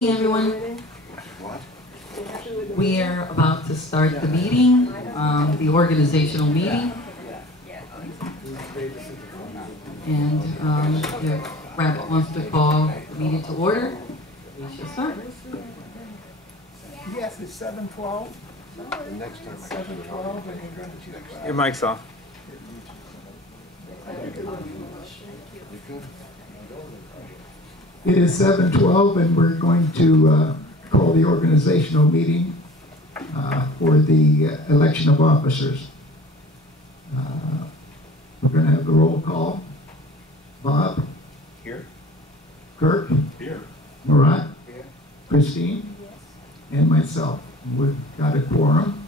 Hey everyone, we are about to start the meeting, the organizational meeting. And if Rabbit wants to call the meeting to order, we should start. Yes, it's 7:12. The next time I 7:12, and you're going to. Your mic's off. It is 7:12, and we're going to call the organizational meeting for the election of officers. We're going to have the roll call. Bob? Here. Kirk? Here. Murat? Here. Christine? Yes. And myself. We've got a quorum.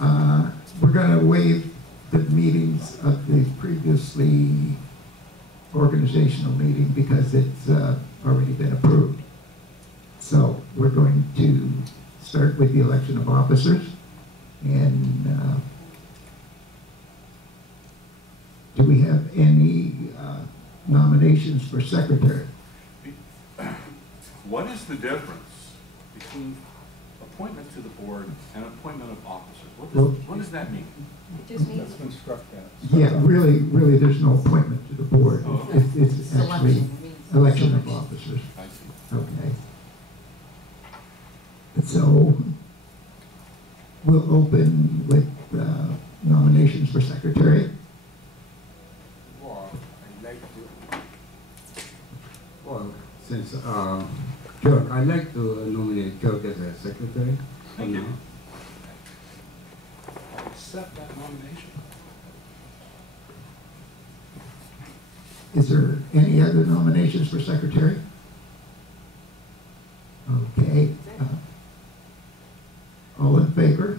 We're going to waive the meetings of the previously organizational meeting because it's already been approved. So we're going to start with the election of officers. And do we have any nominations for secretary? What is the difference between appointment to the board and appointment of officers? What does that mean? It just means Yeah, really, there's no appointment to the board. Oh, It's actually election of officers. I see. Okay. So we'll open with nominations for secretary. Well, I'd like to. Well, since Kirk, I'd like to nominate Kirk as a secretary. Thank you. I accept that nomination. Is there any other nominations for secretary? Okay. All in favor?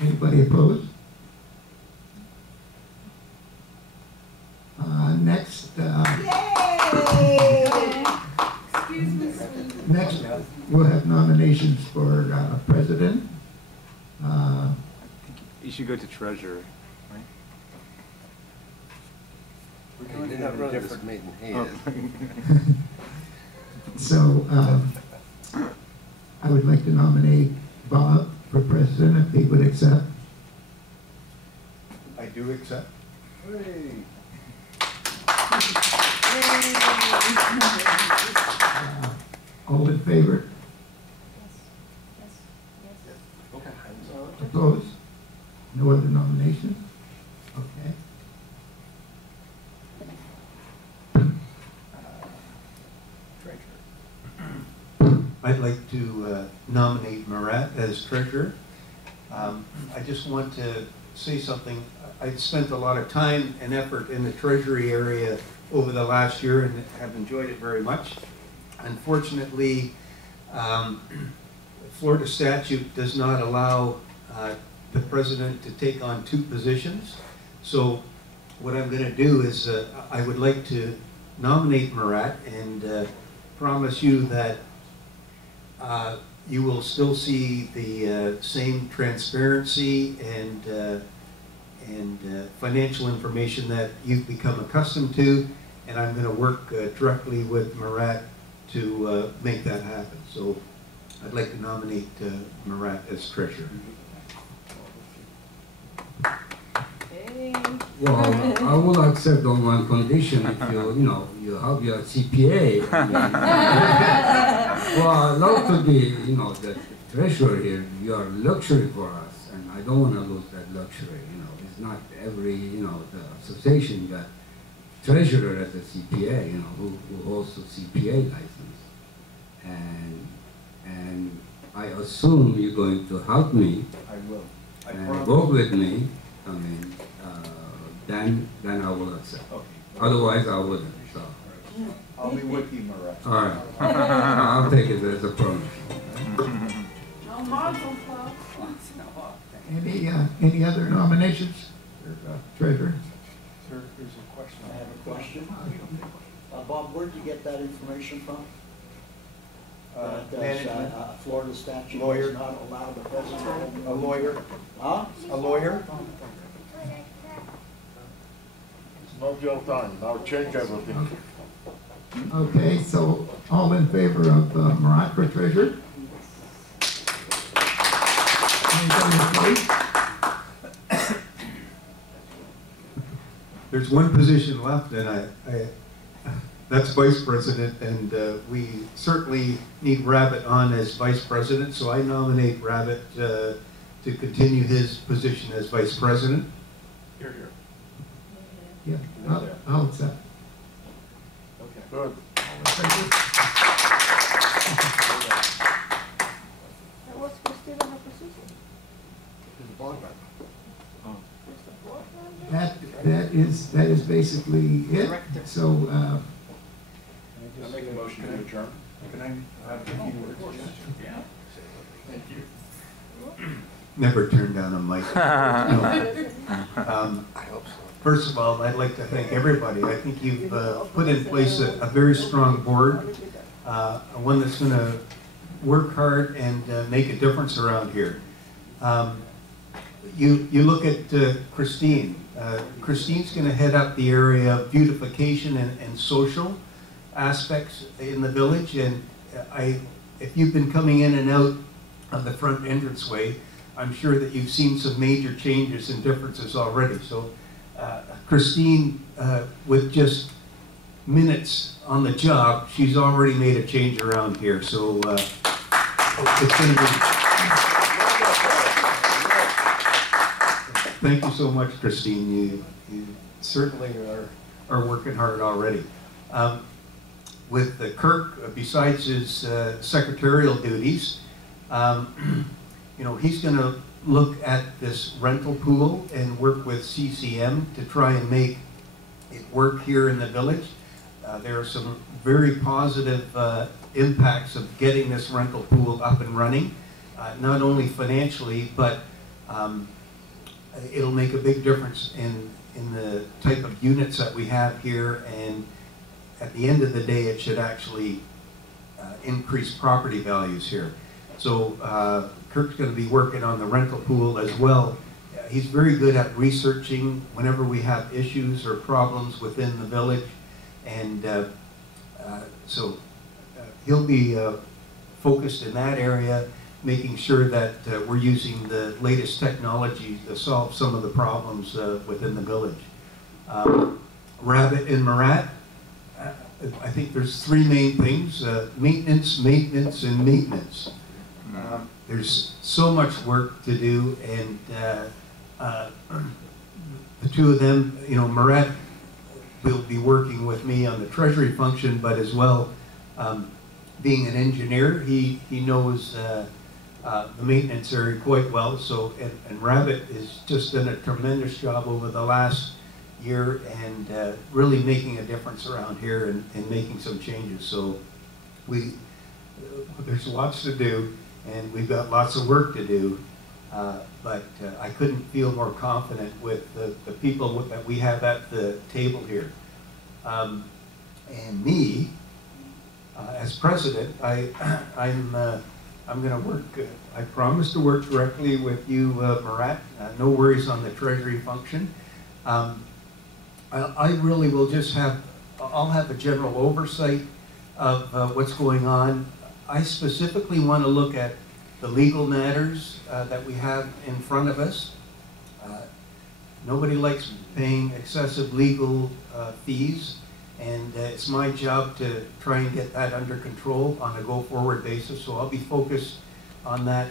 Anybody opposed? Next, next we'll have nominations for president. You should go to treasurer, right? We're doing it in a different maiden hand. So I would like to nominate Bob for president if he would accept. I do accept. Hey. All in favor? Okay. Opposed? No other nominations? Okay. I'd like to nominate Murat as treasurer. I just want to say something. I've spent a lot of time and effort in the treasury area over the last year and have enjoyed it very much. Unfortunately, Florida statute does not allow the president to take on two positions. So what I'm going to do is I would like to nominate Murat and promise you that you will still see the same transparency and financial information that you've become accustomed to, and I'm going to work directly with Murat to make that happen. So I'd like to nominate Murat as treasurer. Well, I will accept on one condition if you have your CPA. Well, I'd love to be, the treasurer here. You are luxury for us, and I don't want to lose that luxury. It's not every, the association got treasurer as a CPA, who holds a CPA license. And I assume you're going to help me. I will. I And promise. work with me. Then I will accept. Okay. Otherwise, I wouldn't. So, I'll be with you, Murat. all right, I'll take it as a promise. Any other nominations for treasurer? Sir, there's a question. I have a question. Bob, where'd you get that information from? That Management. Florida statute Lawyer. does not allow the president. A lawyer. Huh? A lawyer. No jail time, now change everything. Okay, so all in favor of Marat for treasurer? Anybody opposed? There's one position left, and that's vice president, and we certainly need Rabbit on as vice president, so I nominate Rabbit to continue his position as vice president. Here, here. Yeah, I'll accept. Okay. Good. What's Christina her position? He's a board member. She's the board member? That is basically it. Director. So, Can Can I make a motion to adjourn? Can I have a few words? Yeah. Thank you. Never turn down a mic. No. I hope so. First of all, I'd like to thank everybody. I think you've put in place a very strong board, one that's going to work hard and make a difference around here. You look at Christine. Christine's going to head up the area of beautification and social aspects in the village. And if you've been coming in and out of the front entranceway, I'm sure that you've seen some major changes and differences already. So Christine, with just minutes on the job, she's already made a change around here. So it's going to be... Thank you so much, Christine. You certainly are working hard already. With Kirk, besides his secretarial duties, you know, he's going to look at this rental pool and work with CCM to try and make it work here in the village. There are some very positive impacts of getting this rental pool up and running, not only financially, but it'll make a big difference in the type of units that we have here, and at the end of the day, it should actually increase property values here. So Kirk's going to be working on the rental pool as well. He's very good at researching whenever we have issues or problems within the village, and so he'll be focused in that area, making sure that we're using the latest technology to solve some of the problems within the village. Rabbit and Marat, I think there's three main things: maintenance, maintenance, and maintenance. There's so much work to do, and the two of them, you know, Marat will be working with me on the treasury function, but as well, being an engineer, he knows the maintenance area quite well. So, and Rabbit has just done a tremendous job over the last year, and really making a difference around here and making some changes. So there's lots to do, and we've got lots of work to do, but I couldn't feel more confident with the people that we have at the table here. And me, as president, I'm going to work, I promise to work directly with you, Marat. No worries on the treasury function. I really will just I'll have a general oversight of what's going on. I specifically want to look at the legal matters that we have in front of us. Nobody likes paying excessive legal fees, and it's my job to try and get that under control on a go-forward basis. So I'll be focused on that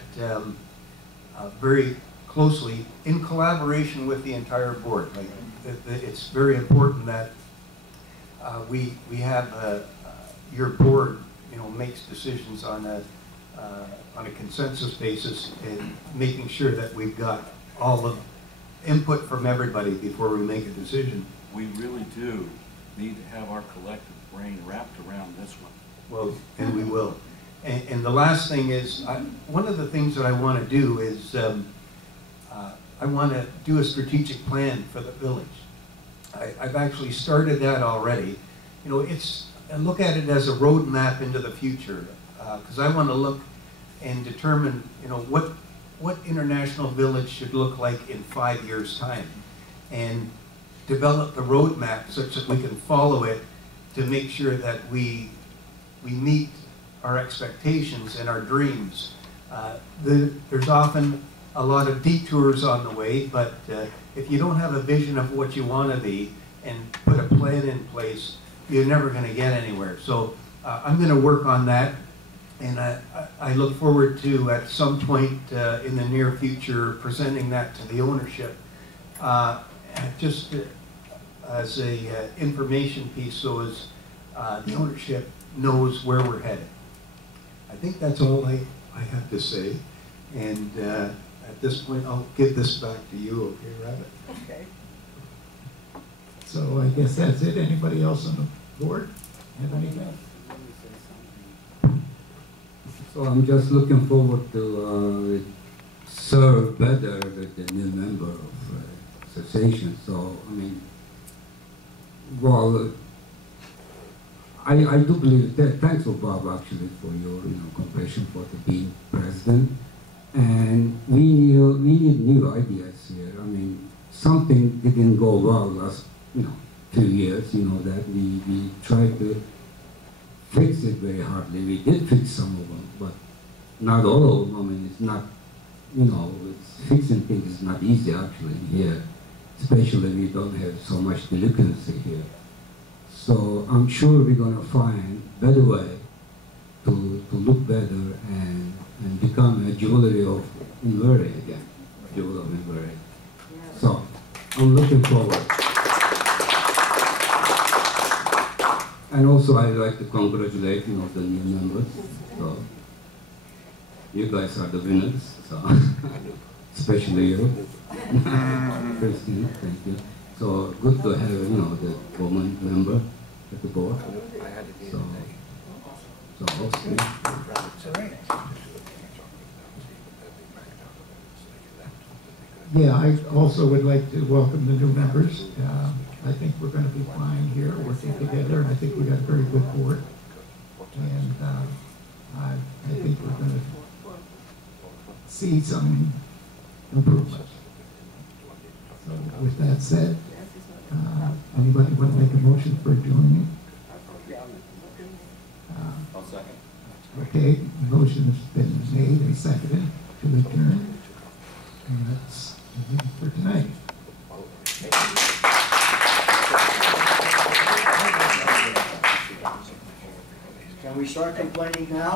very closely in collaboration with the entire board. Like, it's very important that we have your board, you know, makes decisions on a consensus basis, and making sure that we've got all of input from everybody before we make a decision. We really do need to have our collective brain wrapped around this one. Well, and we will. And the last thing is, one of the things that I want to do is I want to do a strategic plan for the village. I've actually started that already. You know, I look at it as a roadmap into the future, because I want to look and determine, you know, what International Village should look like in 5 years' time, and develop the roadmap such that we can follow it to make sure that we meet our expectations and our dreams. There's often a lot of detours on the way, but if you don't have a vision of what you want to be and put a plan in place, you're never going to get anywhere. So I'm going to work on that, and I look forward to, at some point in the near future, presenting that to the ownership, just as a information piece, so as the ownership knows where we're headed. I think that's all I have to say, and at this point, I'll give this back to you, okay, Rabbit? Okay. So I guess that's it. Anybody else on the board have anything? So I'm just looking forward to serve better with the new member of association. So, I mean, well, I do believe that, thanks for Bob actually for your compassion for the being president. And we need new ideas here. I mean, something didn't go well last 2 years, that we tried to fix it very hardly. We did fix some of them, but not all of them. I mean, it's not, fixing things is not easy actually here, especially we don't have so much delinquency here. So I'm sure we're gonna find better way to look better and become a jewelry of Inverry again, jewel of Inverry. So I'm looking forward. And also I'd like to congratulate the new members. So you guys are the winners. So especially you, Christine. Thank you. So good to have the woman member at the board. So hopefully. Yeah, I also would like to welcome the new members. I think we're going to be fine here, working together, and I think we got a very good board. And I think we're going to see some improvements. So with that said, anybody want to make a motion for adjournment? I'll second. Okay, motion has been made and seconded to adjourn. And that's it for tonight. Can we start complaining now?